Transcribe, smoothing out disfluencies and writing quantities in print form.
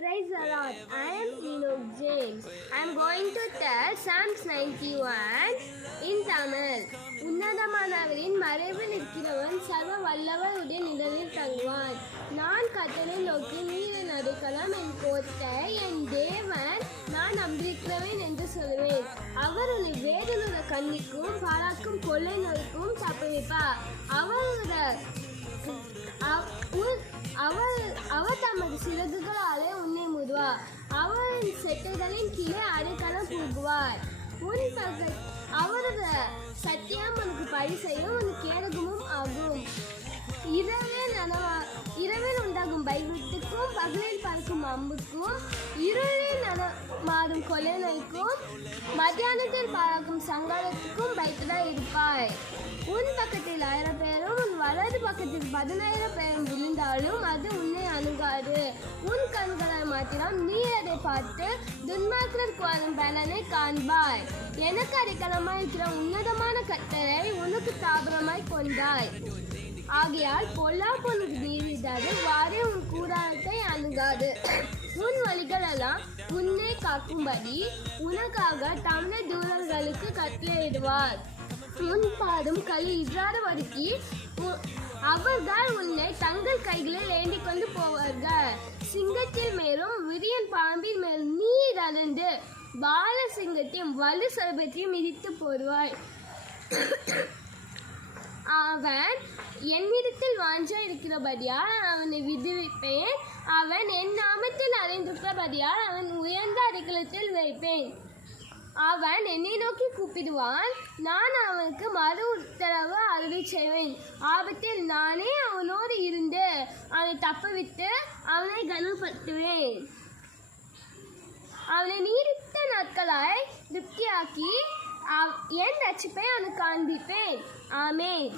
Praise the Lord. I am Enoch James. I am going to tell Psalms 91 in Tamil. உன்னதமானவரின் மறைவில் இருக்கிறவன் சர்வ வல்லவருடைய நிழலில் தங்குவான். நான் கர்த்தரை நோக்கி நீர் என் அடைக்கலம், என் கோட்டை, என் தேவன், நான் நம்பியிருக்கிறவன் என்று சொல்வேன். அவர் உன்னை வேதனுள்ள கண்ணிக்கும் பாழாக்கும் கொள்ளை நோய்க்கும் தப்புவிப்பார். அவர் தமது சிறகுகளாலே உன்னை முதுவார். அவரின் செட்டைகளின் கீழே அடைக்கலம் புகுவார். அவரது சத்தியம் உனக்கு பழி செய்யும், உனக்கு கேடகமும் ஆகும். இரவில் உண்டாகும் பயத்துக்கும் பகலில் பறக்கும் அம்புக்கும் இருளில் நடமாடும் கொலை நோய்க்கும் மத்தியானத்தில் பாழாக்கும் சங்கடத்துக்கும் பயத்துடன் இருப்பாய். உன் பக்கத்தில் 1000 பேரும் உன் வலது பக்கத்தில் 10,000 பேரும் விழுந்தாலும் அது உன்னை அணுகாது. உன் கண்களை மாத்திரம் நீ அதை பார்த்து துன்மார்க்கருக்கு வரும் பலனை காண்பாய். எனக்கு அடைக்கலமாய் இருக்கிற உன்னதமான கர்த்தரை உனக்கு தாபரமாய் கொண்டாய். ஆகையால் பொல்லாப்பு உனக்கு நீரிடாது, வாரே உன் கூடாரத்தை அணுகாது. உன் வழிகள் எல்லாம் உன்னை காக்கும்படி உனக்காக தமிழ் தூதர்களுக்கு கட்டளையிடுவார். உன் பாதம் கல் இடாதபடிக்கு அவர்கள் உன்னை தங்கள் கைகளில் ஏந்தி கொண்டு போவார்கள். சிங்கத்தில் மேலும் விரியன் பாம்பின் மேலும் நீ நடந்து பால சிங்கத்தையும் வலு சர்பத்தையும் மிதித்து போடுவாய். அவன் என்னிடத்தில் வாஞ்சா இருக்கிறபடியால் அவனை விடுவிப்பேன். அவன் என் நாமத்தில் அறிந்திருக்கிறபடியால் அவன் உயர்ந்த அடைக்கலத்தில் வைப்பேன். அவன் என்னை நோக்கி கூப்பிடுவான், நான் அவனுக்கு மறு உத்தரவு அருளி செய்வேன். ஆபத்தில் நானே அவனோடு இருந்து அவனை தப்புவித்து அவனை கனப்படுத்துவேன். அவனை நீடித்த நாட்களாய் திருப்தியாக்கி என் ரட்சிப்பை அவனுக்கு காண்பிப்பேன். ஆமென்.